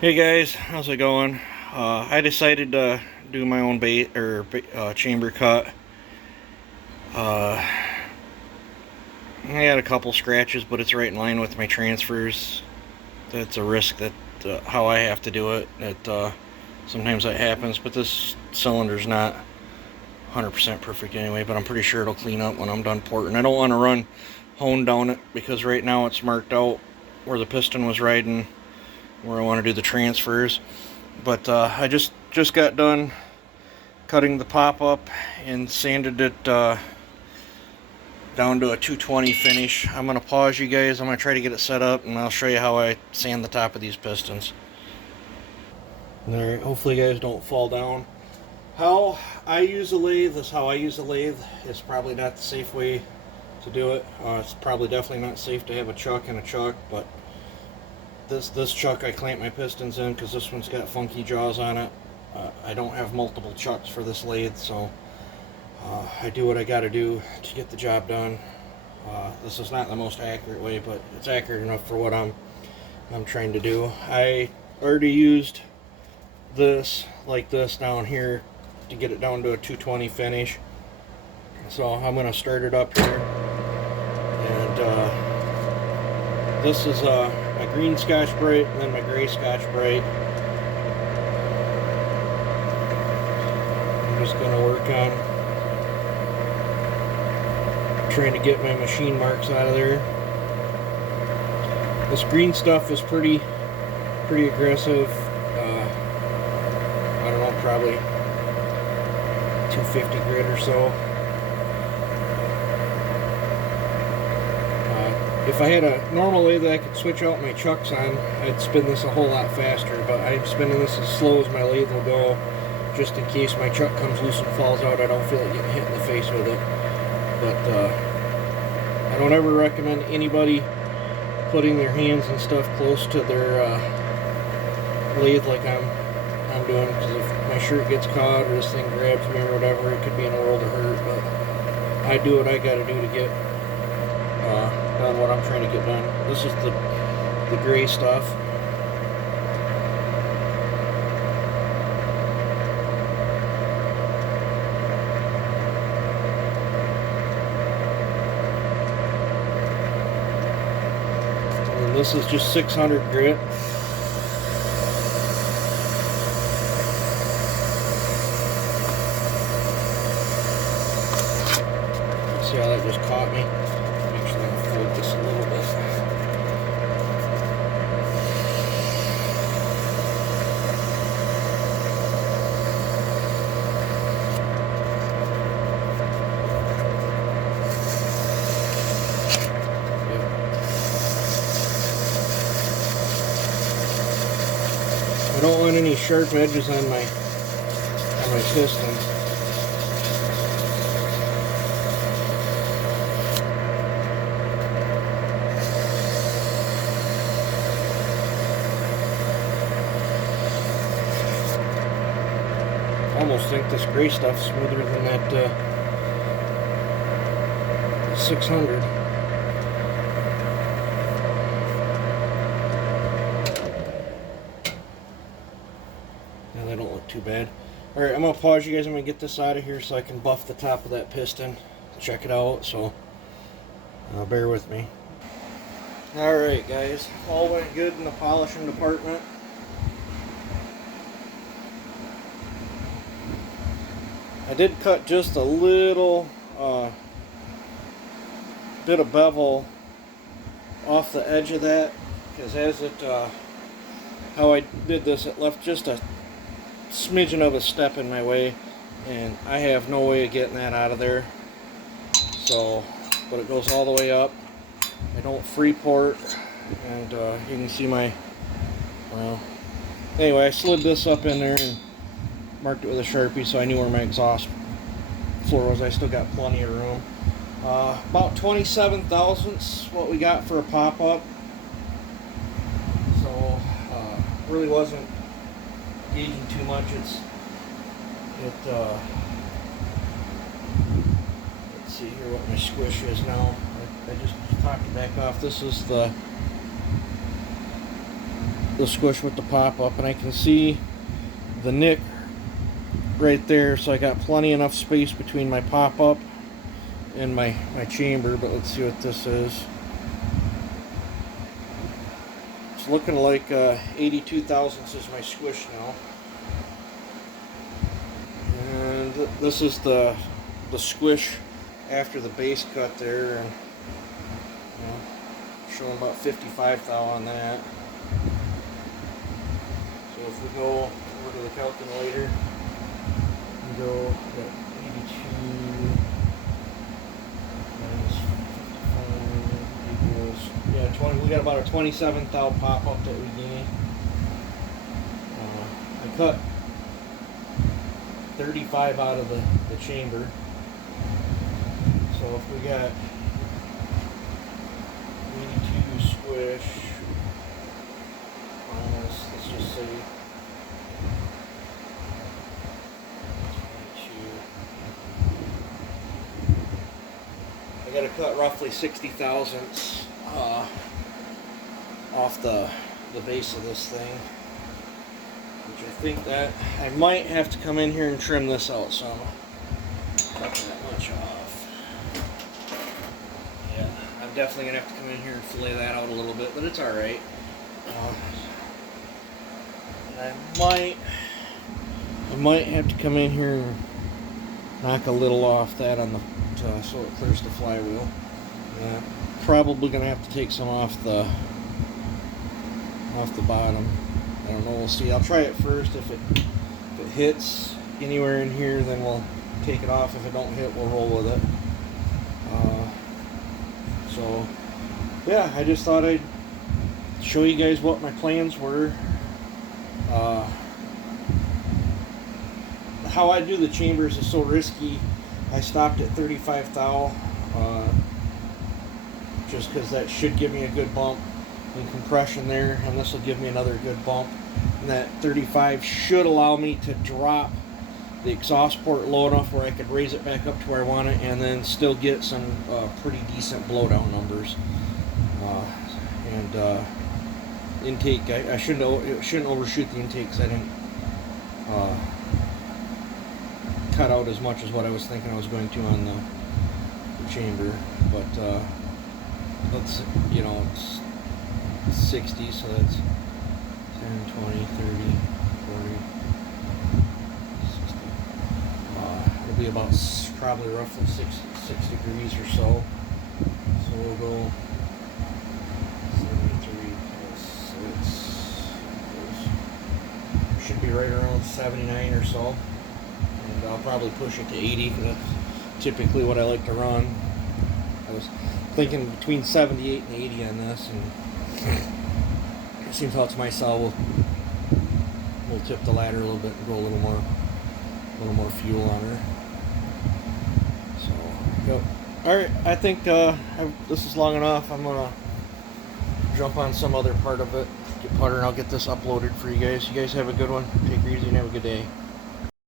Hey guys, how's it going? I decided to do my own bait or chamber cut. Uh, I had a couple scratches, but it's right in line with my transfers. That's a risk that how I have to do it. That sometimes that happens, but this cylinder's not 100% perfect anyway. But I'm pretty sure it'll clean up when I'm done porting. I don't want to run hone down it because right now it's marked out where the piston was riding, where I want to do the transfers. But I just got done cutting the pop-up and sanded it down to a 220 finish. I'm going to pause you guys. I'm going to try to get it set up, and I'll show you how I sand the top of these pistons. Alright, hopefully you guys don't fall down. How I use a lathe is how I use a lathe. It's probably not the safe way to do it. It's probably definitely not safe to have a chuck and a chuck, but this chuck I clamp my pistons in because this one's got funky jaws on it. I don't have multiple chucks for this lathe, so I do what I got to do to get the job done. This is not the most accurate way, but it's accurate enough for what I'm trying to do. I already used this like this down here to get it down to a 220 finish. So I'm going to start it up here, and this is my green Scotch-Brite and then my gray Scotch-Brite. I'm just going to work on trying to get my machine marks out of there. This green stuff is pretty aggressive. I don't know, probably 250 grit or so. If I had a normal lathe that I could switch out my chucks on, I'd spin this a whole lot faster, but I'm spinning this as slow as my lathe will go, just in case my chuck comes loose and falls out. I don't feel like getting hit in the face with it. But I don't ever recommend anybody putting their hands and stuff close to their lathe like I'm doing, because if my shirt gets caught or this thing grabs me or whatever, it could be in a world of hurt. But I do what I got to do to get done what I'm trying to get done. This is the gray stuff. And this is just 600 grit. See how that just caught me? Actually, I'm going to fold this a little bit. I don't want any sharp edges on my piston. I almost think this gray stuff's smoother than that 600. Now they don't look too bad. Alright, I'm going to pause you guys. I'm going to get this out of here so I can buff the top of that piston. Check it out, so bear with me. Alright guys, all went good in the polishing department. I did cut just a little bit of bevel off the edge of that, because as it how I did this, it left just a smidgen of a step in my way, and I have no way of getting that out of there. So, but it goes all the way up. I don't free port, and you can see my, well, anyway, I slid this up in there and marked it with a Sharpie so I knew where my exhaust floor was. I still got plenty of room. About 27 thousandths what we got for a pop-up. So really wasn't gauging too much. Let's see here what my squish is now. I just topped it back off. This is the the squish with the pop-up, and I can see the nick right there, so I got plenty enough space between my pop-up and my chamber. But let's see what this is. It's looking like 82 thousandths is my squish now. And this is the squish after the base cut there, and showing about 55 thou on that. So if we go over to the calculator and go 82 minus 55 equals 20. We got about a 27 thou pop up that we gain. I cut 35 out of the chamber. So if we got 82 squish minus, let's just say 22. I got to cut roughly 60 thousandths off the base of this thing, which I think that I might have to come in here and trim this out some. Cut that much off. Yeah, I'm definitely gonna have to come in here and fillet that out a little bit, but it's all right. And I might have to come in here and knock a little off that on the so it clears the flywheel. Probably gonna have to take some off the bottom. I don't know. We'll see. I'll try it first. If it hits anywhere in here, then we'll take it off. If it don't hit, we'll roll with it. So yeah, I just thought I'd show you guys what my plans were. How I do the chambers is so risky. I stopped at 35 thou just because that should give me a good bump in compression there, and this will give me another good bump. And that 35 should allow me to drop the exhaust port low enough where I could raise it back up to where I want it, and then still get some pretty decent blowdown numbers. Intake, I shouldn't overshoot the intake because I didn't cut out as much as what I was thinking I was going to on the chamber. But let's, it's 60, so that's 10, 20, 30, 40, 60. It'll be about probably roughly 6 degrees or so. So we'll go 73 plus 6. Should be right around 79 or so. And I'll probably push it to 80 because that's typically what I like to run. I was thinking between 78 and 80 on this, and it seems out to my saw we'll tip the ladder a little bit and go a little more fuel on her. So, yep. All right, I think this is long enough. I'm gonna jump on some other part of it, get putter, and I'll get this uploaded for you guys. You guys have a good one. Take it easy and have a good day.